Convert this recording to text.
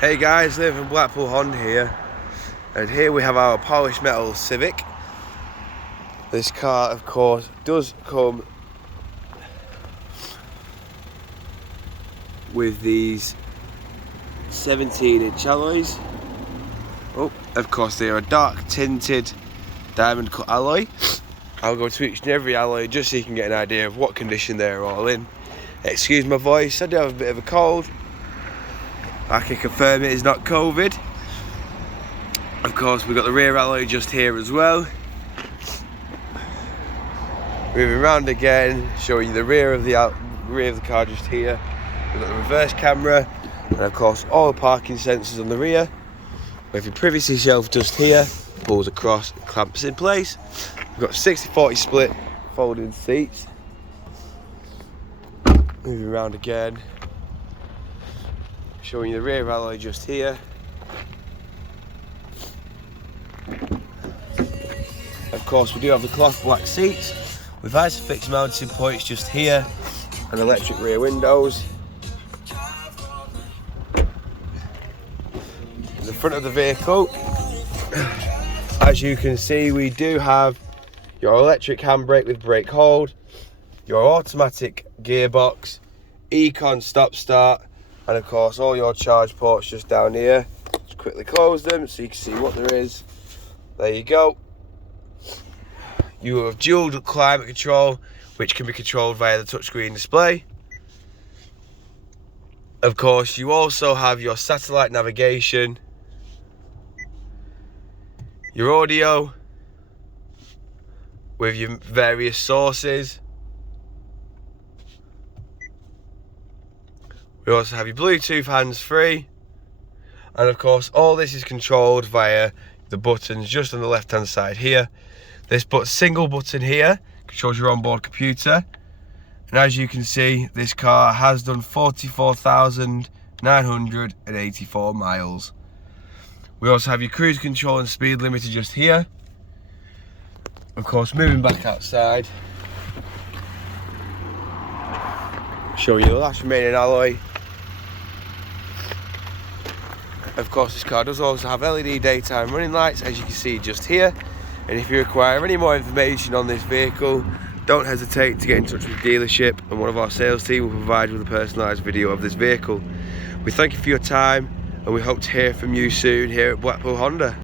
Hey guys, Liam from Blackpool Honda here, and here we have our polished metal Civic. This car, of course, does come with these 17-inch alloys. Oh, of course they are a dark tinted diamond cut alloy. I'll go to each and every alloy just so you can get an idea of what condition they're all in. Excuse my voice, I do have a bit of a cold. I can confirm it is not COVID. Of course, we've got the rear alloy just here as well. Moving around again, showing you the rear of the car just here. We've got the reverse camera, and of course all the parking sensors on the rear. With your privacy shelf just here, pulls across and clamps in place. We've got 60/40 split folding seats. Moving around again, showing you the rear alloy just here. Of course, we do have the cloth black seats with Isofix mounting points just here and electric rear windows. In the front of the vehicle, as you can see, we do have your electric handbrake with brake hold, your automatic gearbox, Econ stop start, and of course all your charge ports just down here. Just quickly close them so you can see what there is. There you go. You have dual climate control, which can be controlled via the touchscreen display. Of course, you also have your satellite navigation, your audio with your various sources. We also have your Bluetooth hands-free, and of course all this is controlled via the buttons just on the left hand side here. This single button here controls your onboard computer, and as you can see, this car has done 44,984 miles. We also have your cruise control and speed limiter just here. Of course, moving back outside, showing you the last remaining alloy. Of course, this car does also have LED daytime running lights, as you can see just here. And if you require any more information on this vehicle, don't hesitate to get in touch with the dealership, and one of our sales team will provide you with a personalised video of this vehicle. We thank you for your time, and we hope to hear from you soon here at Blackpool Honda.